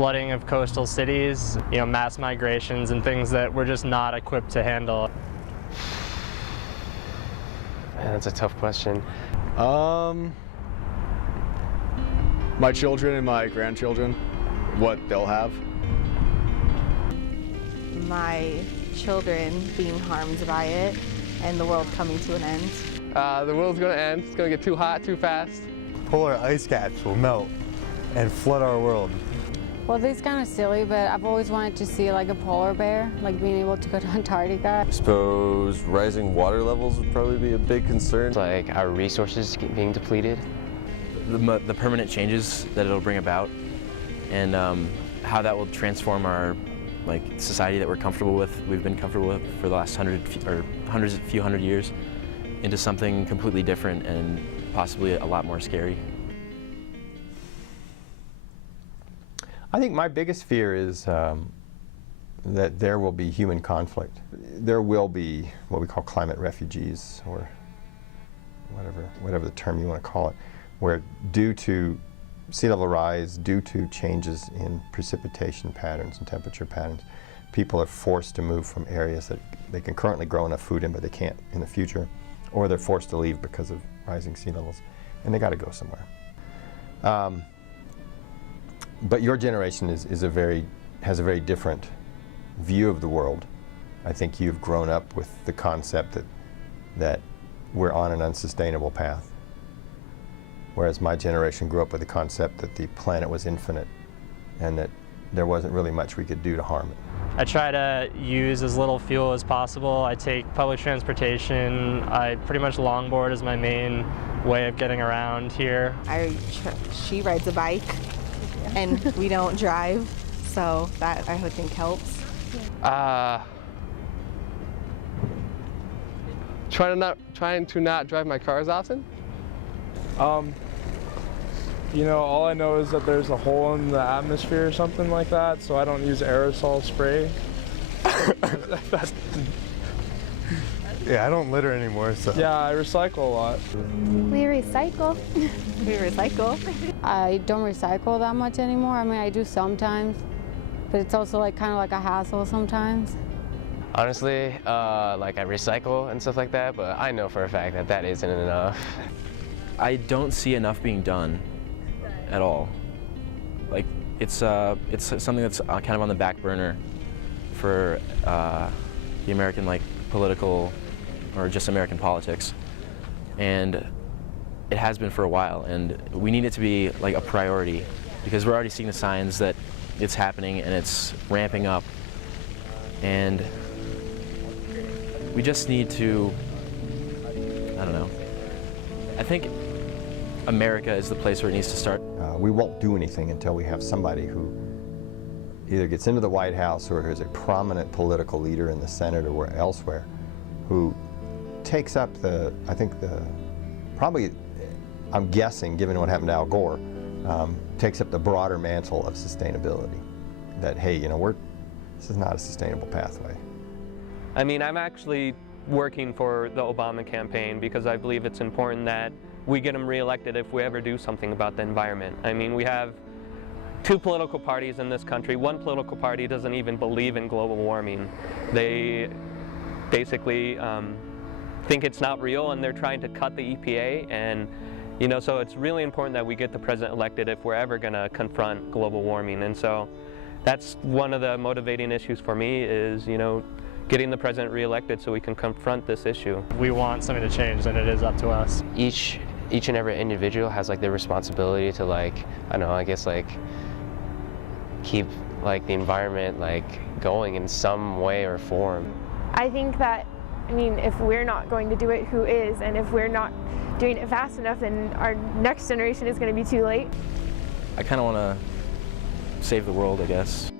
flooding of coastal cities, mass migrations and things that we're just not equipped to handle. Man, that's a tough question. My children and my grandchildren, what they'll have. My children being harmed by it and the world coming to an end. The world's gonna end. It's gonna get too hot too fast. Polar ice caps will melt and flood our world. Well, this is kind of silly, but I've always wanted to see like a polar bear, like being able to go to Antarctica. I suppose rising water levels would probably be a big concern. It's like our resources being depleted. The permanent changes that it'll bring about, and how that will transform our society that we're comfortable with, we've been comfortable with for the last few hundred years, into something completely different and possibly a lot more scary. I think my biggest fear is that there will be human conflict. There will be what we call climate refugees, or whatever the term you want to call it, where due to sea level rise, due to changes in precipitation patterns and temperature patterns, people are forced to move from areas that they can currently grow enough food in, but they can't in the future, or they're forced to leave because of rising sea levels, and they got to go somewhere. But your generation has a very different view of the world. I think you've grown up with the concept that we're on an unsustainable path. Whereas my generation grew up with the concept that the planet was infinite and that there wasn't really much we could do to harm it. I try to use as little fuel as possible. I take public transportation. I pretty much longboard as my main way of getting around here. She rides a bike and we don't drive, so that I would think helps. Trying to not drive my car as often. All I know is that there's a hole in the atmosphere or something like that, so I don't use aerosol spray. Yeah, I don't litter anymore, so. Yeah, I recycle a lot. We recycle. We recycle. I don't recycle that much anymore. I mean, I do sometimes, but it's also kind of like a hassle sometimes. Honestly, I recycle and stuff like that, but I know for a fact that that isn't enough. I don't see enough being done at all. It's something that's kind of on the back burner for the American political, or just American politics, and it has been for a while, and we need it to be a priority, because we're already seeing the signs that it's happening and it's ramping up, and we just need to, I don't know, I think America is the place where it needs to start. We won't do anything until we have somebody who either gets into the White House or is a prominent political leader in the Senate or elsewhere, who takes up probably, I'm guessing, given what happened to Al Gore, takes up the broader mantle of sustainability. That, hey, this is not a sustainable pathway. I mean, I'm actually working for the Obama campaign because I believe it's important that we get him reelected if we ever do something about the environment. I mean, we have two political parties in this country. One political party doesn't even believe in global warming. They basically think it's not real, and they're trying to cut the EPA, and so it's really important that we get the president elected if we're ever going to confront global warming. And so that's one of the motivating issues for me is, getting the president reelected so we can confront this issue. We want something to change, then it is up to us. Each and every individual has the responsibility to I don't know, I guess keep the environment going in some way or form. I think that, if we're not going to do it, who is? And if we're not doing it fast enough, then our next generation is going to be too late. I kind of want to save the world, I guess.